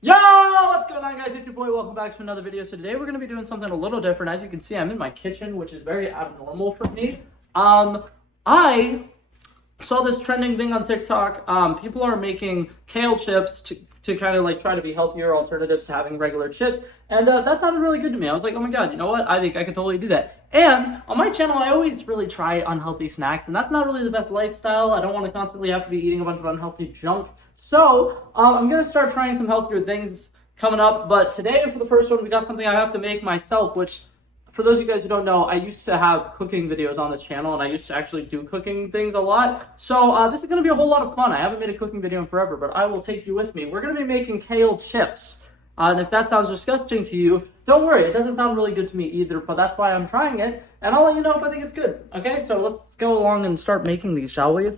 Yo, what's going on, guys? It's your boy. Welcome back to another video. So today we're going to be doing something a little different. As you can see, I'm in my kitchen, which is very abnormal for me. I saw this trending thing on TikTok. People are making kale chips to kind of like try to be healthier alternatives to having regular chips. And that sounded really good to me. I was like, oh my god, you know what? I think I could totally do that. And on my channel, I always really try unhealthy snacks, and that's not really the best lifestyle. I don't want to constantly have to be eating a bunch of unhealthy junk. So I'm going to start trying some healthier things coming up. But today, for the first one, we got something I have to make myself, which, for those of you guys who don't know, I used to have cooking videos on this channel, and I used to actually do cooking things a lot. So this is going to be a whole lot of fun. I haven't made a cooking video in forever, but I will take you with me. We're going to be making kale chips. And if that sounds disgusting to you, don't worry. It doesn't sound really good to me either, but that's why I'm trying it. And I'll let you know if I think it's good. Okay, so let's go along and start making these, shall we?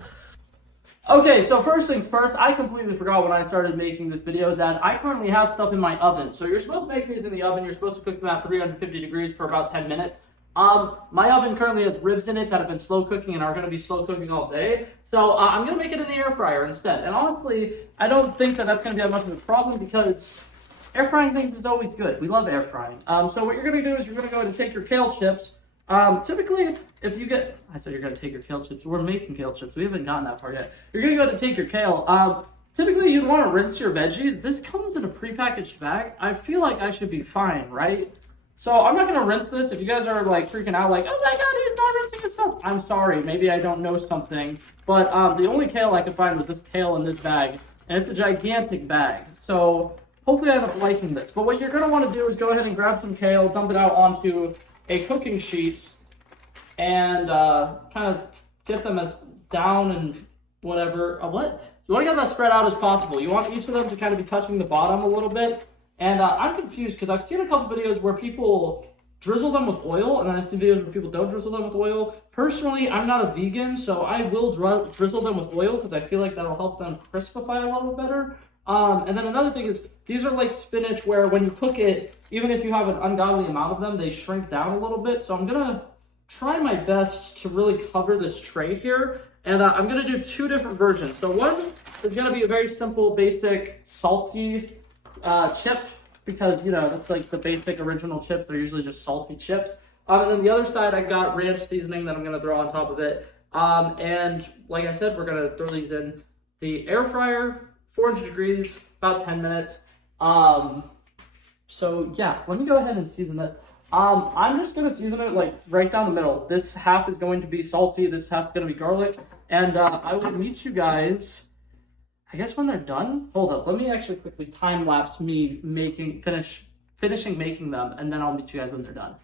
Okay, so first things first, I completely forgot when I started making this video that I currently have stuff in my oven. So you're supposed to make these in the oven. You're supposed to cook them at 350 degrees for about 10 minutes. My oven currently has ribs in it that have been slow cooking and are going to be slow cooking all day. So I'm going to make it in the air fryer instead. And honestly, I don't think that that's going to be that much of a problem because air frying things is always good. We love air frying. So what you're going to do is you're going to go ahead and take your kale chips. Typically, if you get, I said you're going to take your kale chips. We're making kale chips. We haven't gotten that far yet. You're going to go ahead and take your kale. Typically, you'd want to rinse your veggies. This comes in a prepackaged bag. I feel like I should be fine, right? So I'm not going to rinse this. If you guys are like freaking out, like, oh my god, he's not rinsing his stuff. I'm sorry. Maybe I don't know something. But the only kale I could find was this kale in this bag. And it's a gigantic bag. So hopefully I end up liking this. But what you're going to want to do is go ahead and grab some kale, dump it out onto a cooking sheet, and kind of get them as down and whatever. What? You want to get them as spread out as possible. You want each of them to kind of be touching the bottom a little bit. And I'm confused because I've seen a couple videos where people drizzle them with oil, and then I've seen videos where people don't drizzle them with oil. Personally, I'm not a vegan, so I will drizzle them with oil because I feel like that'll help them crispify a little better. And then another thing is, these are like spinach where when you cook it, even if you have an ungodly amount of them, they shrink down a little bit. So I'm going to try my best to really cover this tray here. And I'm going to do two different versions. So one is going to be a very simple, basic, salty chip, because, you know, that's like the basic original chips. They're usually just salty chips. And then the other side, I got ranch seasoning that I'm going to throw on top of it. And like I said, we're going to throw these in the air fryer, 400 degrees, about 10 minutes. So yeah, let me go ahead and season this. I'm just gonna season it like right down the middle. This half is going to be salty, this half is gonna be garlic, and I will meet you guys, I guess, when they're done. Hold up, let me actually quickly time lapse me finishing making them, and then I'll meet you guys when they're done.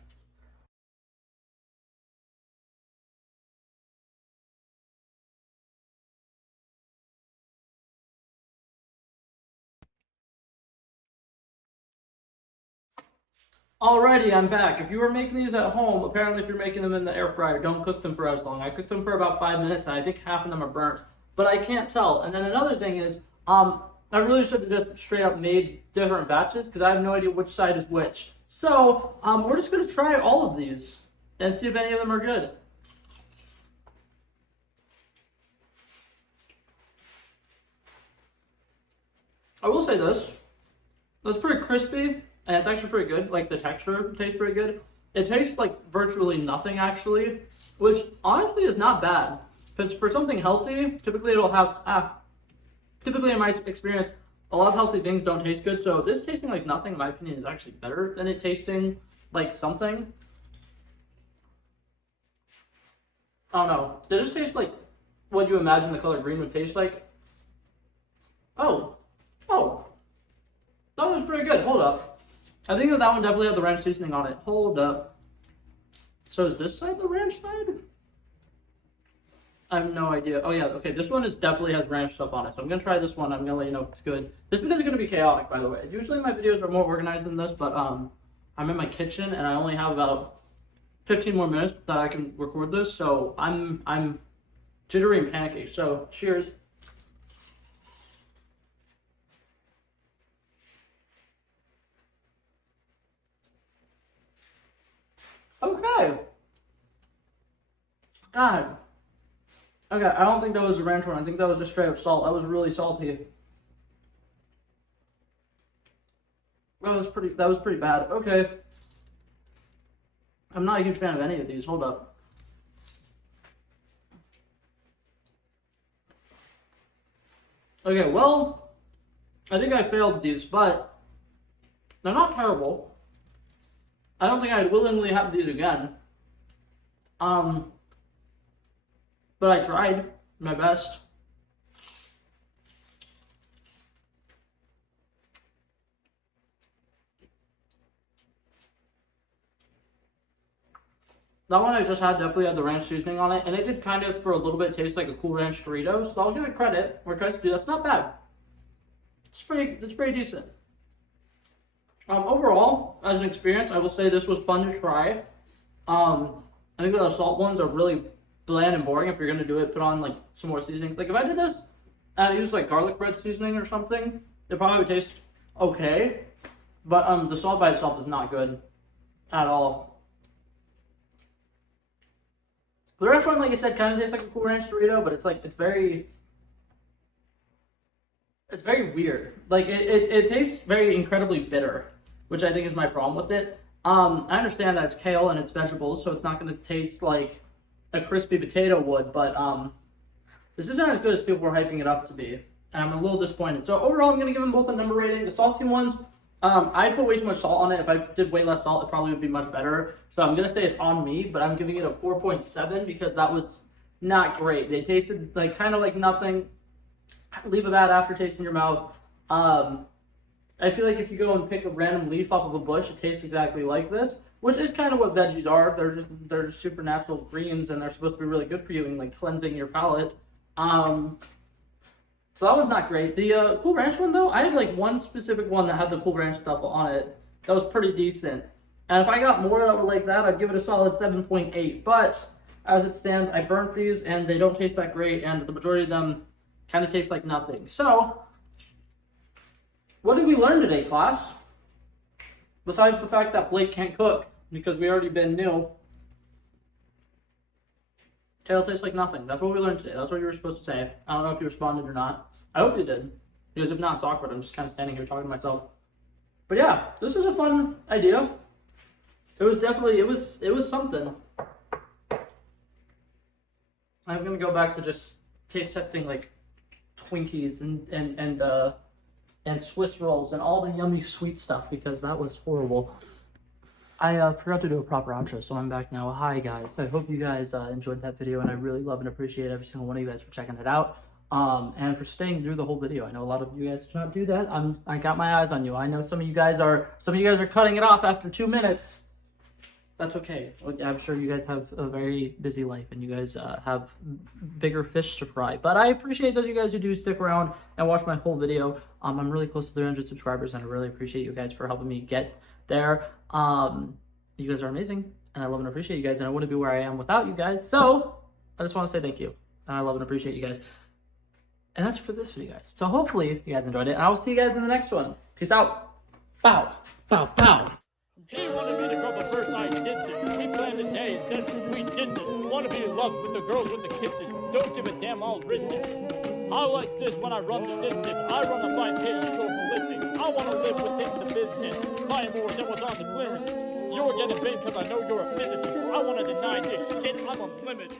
Alrighty, I'm back. If you were making these at home, apparently if you're making them in the air fryer, don't cook them for as long. I cooked them for about 5 minutes, and I think half of them are burnt, but I can't tell. And then another thing is, I really should have just straight up made different batches because I have no idea which side is which. So we're just gonna try all of these and see if any of them are good. I will say this. That's pretty crispy, and it's actually pretty good. Like, the texture tastes pretty good. It tastes like virtually nothing, actually, which honestly is not bad. Because for something healthy, typically it'll have, typically in my experience, a lot of healthy things don't taste good. So this tasting like nothing, in my opinion, is actually better than it tasting like something. I don't know. Does this taste like what you imagine the color green would taste like? Oh. Oh. That was pretty good. Hold up. I think that one definitely had the ranch seasoning on it. Hold up. So is this side the ranch side? I have no idea. Oh yeah, okay. This one definitely has ranch stuff on it. So I'm gonna try this one. I'm gonna let you know if it's good. This video is gonna be chaotic, by the way. Usually my videos are more organized than this, but I'm in my kitchen and I only have about 15 more minutes that I can record this. So I'm jittery and panicky. So cheers. Okay. God. Okay, I don't think that was a ranch one. I think that was just straight up salt. That was really salty. That was pretty bad. Okay. I'm not a huge fan of any of these. Hold up. Okay, well, I think I failed these, but they're not terrible. I don't think I'd willingly have these again. But I tried my best. That one I just had definitely had the ranch seasoning on it, and it did kind of, for a little bit, taste like a Cool Ranch Dorito, so I'll give it credit where credit's due. That's not bad. It's pretty decent. Overall, as an experience, I will say this was fun to try. I think the salt ones are really bland and boring. If you're gonna do it, put on like some more seasonings. Like if I did this and I used like garlic bread seasoning or something, it probably would taste okay. But the salt by itself is not good at all. The restaurant, like I said, kind of tastes like a Cool Ranch Dorito, but it's very weird. Like it tastes very incredibly bitter, which I think is my problem with it. I understand that it's kale and it's vegetables, so it's not going to taste like a crispy potato would, but this isn't as good as people were hyping it up to be, and I'm a little disappointed. So overall, I'm going to give them both a number rating. The salty ones, I put way too much salt on it. If I did way less salt, it probably would be much better. So I'm going to say it's on me, but I'm giving it a 4.7 because that was not great. They tasted like kind of like nothing. Leave a bad aftertaste in your mouth. I feel like if you go and pick a random leaf off of a bush, it tastes exactly like this, which is kind of what veggies are. They're just supernatural greens, and they're supposed to be really good for you and like cleansing your palate. So that was not great. The Cool Ranch one though, I had like one specific one that had the Cool Ranch stuff on it. That was pretty decent. And if I got more that were like that, I'd give it a solid 7.8. But as it stands, I burnt these and they don't taste that great, and the majority of them kind of taste like nothing. So, what did we learn today, class? Besides the fact that Blake can't cook because we already been new. Kale tastes like nothing. That's what we learned today. That's what you were supposed to say. I don't know if you responded or not. I hope you did. Because if not, it's awkward. I'm just kind of standing here talking to myself. But yeah, this was a fun idea. It was definitely, it was something. I'm going to go back to just taste testing like Twinkies and Swiss rolls and all the yummy sweet stuff because that was horrible. I forgot to do a proper outro, so I'm back now. Hi guys, I hope you guys enjoyed that video, and I really love and appreciate every single one of you guys for checking it out, and for staying through the whole video. I know a lot of you guys do not do that. I got my eyes on you. I know some of you guys are cutting it off after 2 minutes. That's okay. I'm sure you guys have a very busy life and you guys have bigger fish to fry. But I appreciate those of you guys who do stick around and watch my whole video. I'm really close to 300 subscribers, and I really appreciate you guys for helping me get there. You guys are amazing, and I love and appreciate you guys, and I wouldn't be where I am without you guys. So I just want to say thank you, and I love and appreciate you guys. And that's it for this video, guys. So hopefully you guys enjoyed it, and I will see you guys in the next one. Peace out. Bow. Bow. Bow. He wanted me to drop a verse, I did this. We planned a day, then we did this. Wanna be in love with the girls with the kisses. Don't give a damn, I'll rid this. I like this when I run the distance. I run the 5K, you go ballistics. I wanna live within the business. Buying more than what's on the clearances. You're getting big cause I know you're a physicist. I wanna deny this shit, I'm unlimited.